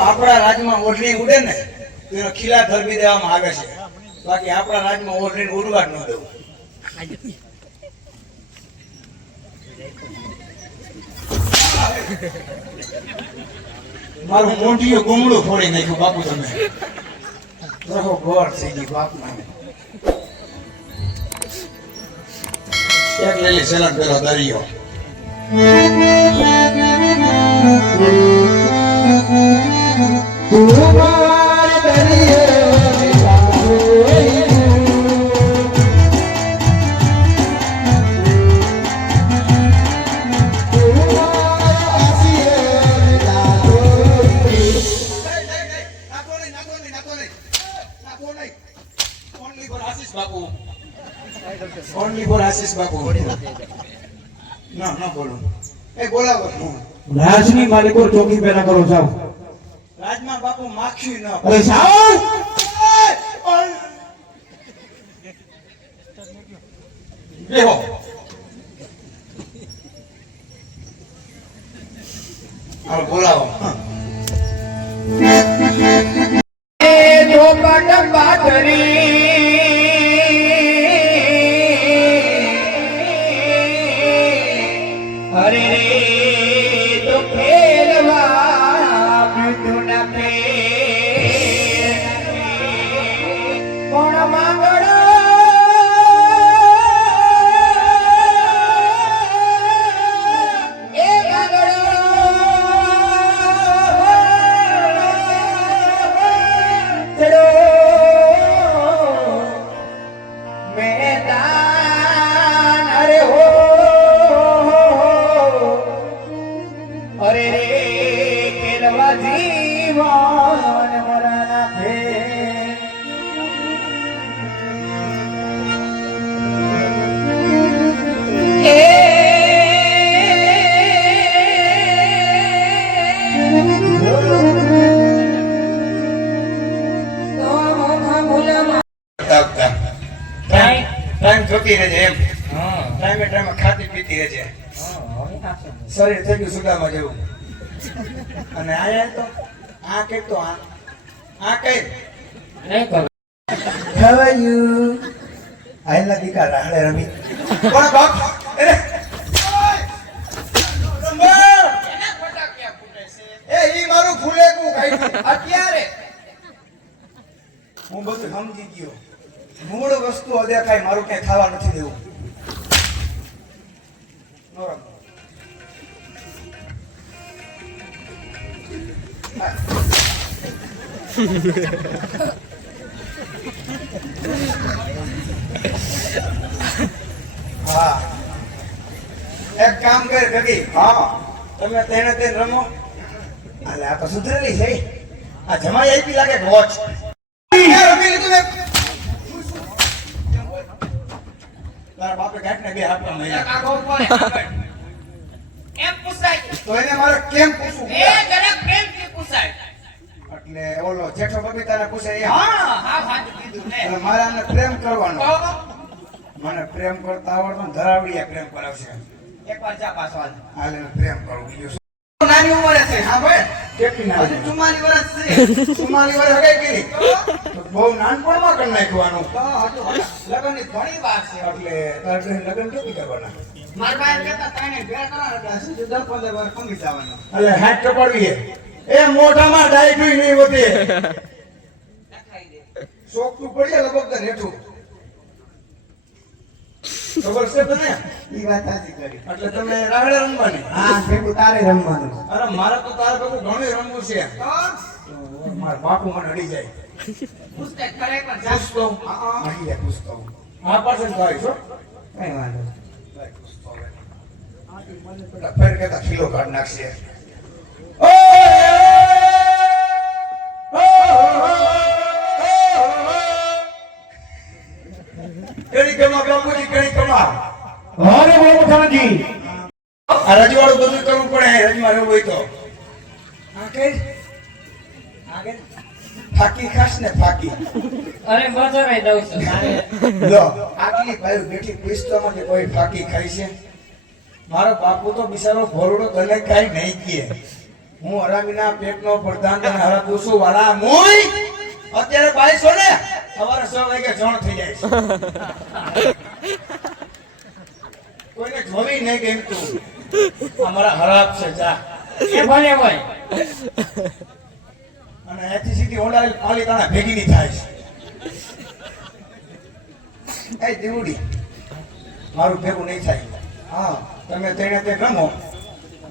આપણા રાજમાં ઓઢણી ઉડે ને એનો ખીલા ધરબી દેવામાં આવે છે. બાકી આપણા રાજમાં ઓઢણી ઉડવા ન દેવું મારું મોઢિયું ગુમડું ફોડી નાખ્યું, બાપુ તમે. રહો ગોળ થઈ ગઈ બાપ એક લીલી સલાડ પેલો દરિયો. ઓનલી ફોર આશીષ બાપુ ના ના બોલો એ બોલાવો રાજની માલિકો ચોકી પેલા કરો જાઓ રાજમાં બાપુ માખી ન અરે જાઓ બેહો હાલો બોલાવો હા. ચોપટ પાથરી હરે રે તો ખેલવા મૃત્યુન કોણ માંગણ? એ માંગણ? જોતી રહેજે એમ. ટાઈમે ટાઈમે ખાતી પીતી રહેજે. શરીર થઈ ગયું સુદામાં જેવું. અને આયા તો આ કે તો આ આ કઈ? રાહડે રમી. બાપ? એ! એ ઈ મારું અત્યારે હું બધું સમજી ગયો. મૂળ વસ્તુ અદેખાય મારું કઈ ખાવા નથી દેવું. હા. એક કામ કર ગગી હા. તમે તેને તેને રમો. અલે આ તો સુધરેલી છે. આ જમાઈ આપી લાગે વોચ રમી લીધું ને તારા બાપે ગાંઠને બે હાથમાં મળ્યા. એમ પૂછાય. તો એને મારે કેમ પૂછવું? એ જરા પ્રેમથી પૂછાય. એટલે ઓલો જેઠો બબીતાને પૂછે એમ હા હા સાચું કીધું ને. એટલે મારે પ્રેમ કરવાનો. મને પ્રેમ કરતા આવડતું ને ધરાવડીએ પ્રેમ કરાવશે. એકવાર જા પાછો હાલે. પ્રેમ કરવું. બીજું નાની ઉંમરે છે હા ભાઈ હજુ ચુમ્માલી વર્ષ છે. ચુમ્માલી વર્ષ હગાઈ કરી બહુ નાનપણમાં કરી નાખવાનું તો હજુ ઘણી વાર છે એટલે લગ્ન કેવી કરવાના. મારા ભાઈ કહેતા તાઈને ભેળ કરવાના એટલે દસ પંદર વાર ખંગી જવાનો. એટલે હાથ કપાડવી એ મોઢામાં ડાયટું નહીં હોતી ચોખ્ખું પડીએ લગભગ નેઠું ખબર છે તને? ઈ વાત સાચી કરી. એટલે તમે રાહડે રમવાની. હા ભેગું તારે રમવાનું. અરે મારે તો તારે બધું ઘણું રમવું છે. મારા બાપુ મને અડી જાય. પૂછતે ખરેખર જા. પૂછતો હા. અડી જાય છો કઈ વાંધો પેલા ફેર ખીલો કાઢ નાખશે. ફાકી ખાસ ને ફાકી અરે બધાને દઉં છું. લો આટલી ભાઈ બેઠી પૂછતો મને કોઈ ફાકી ખાઈ છે? મારો બાપુ તો બિચારો ભોરડો તને કાંઈ નહીં કહે. હું હરામીના પેટનો પ્રધાન તને હરાતું છું વાળા મુય અત્યારે બાઈસો ને સવારે છ વાગે જણ થઈ જાય કોઈને જોવી નહીં કેમ તું અમારા હરાબ છે જા. એ ભલે હોય. અને એથી સીધી ઓંડાળી તાણા ભેગી ની થાય છે. એ દેવડી મારું ભેગું નહીં થાય. હા તમે તેને તે રમો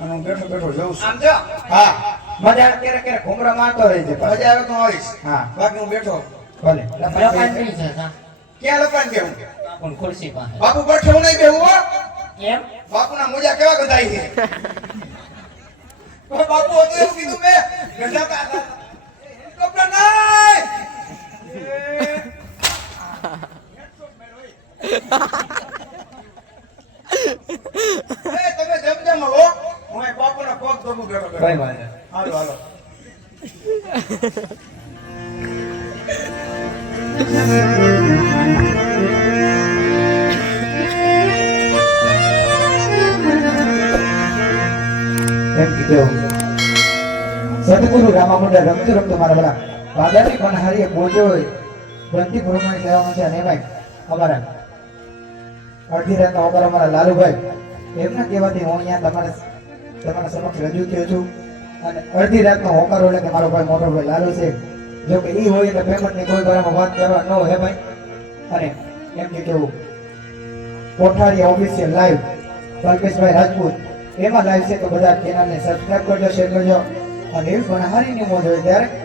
અને હું બેઠો બેઠો જઉં છું. સમજો હા. મજા ક્યારે ક્યારેક ક્યારેક ઘૂમરા મારતો રહે છે. મજા આવે તો આવીશ. હા. બાકી હું બેઠો. ભલે. ક્યાં લપાન બેહું પણ ખુરશી પાસે. બાપુ બેઠો હું નહીં બેહું હો. એમ? બાપુના મોજા કેવા ગધાઈ છે? ઓય બાપુ હતું એવું કીધું મેં ગધાતા હતા. હેલિકોપ્ટર નહીં એ તમે જેમ જેમ હો હું એ બાપુના પગ ધોબું વાત નહીં. હાલો હાલો એમ કીધું સદગુરુ રામામુંડા રમતું રમતું મારા બરા વાદાની પણ હારીએ બોજો હોય. ગ્રંથિ પ્રમાણે કહેવામાં છે અને એમાંય અમારા. અડધી રાતના ઓપર અમારા લાલુભાઈ. એમના કહેવાથી હું અહીંયા તમારા તમારા સમક્ષ રજૂ થયો છું. અને અડધી રાતનો હોકારો એટલે કે મારો ભાઈ મોટો ભાઈ લાલુ છે. જો કે એ હોય એટલે પેમેન્ટની કોઈ બરાબર વાત કરવા ન હોય ભાઈ. અને એમ કે કેવું. Kothari official live Kalpeshbhai Rajput. એમાં લાઈવ છે તો બધા ચેનલને સબસ્ક્રાઈબ કરજો શેર કરજો. અને એ પણ હારીની મોજ હોય ત્યારે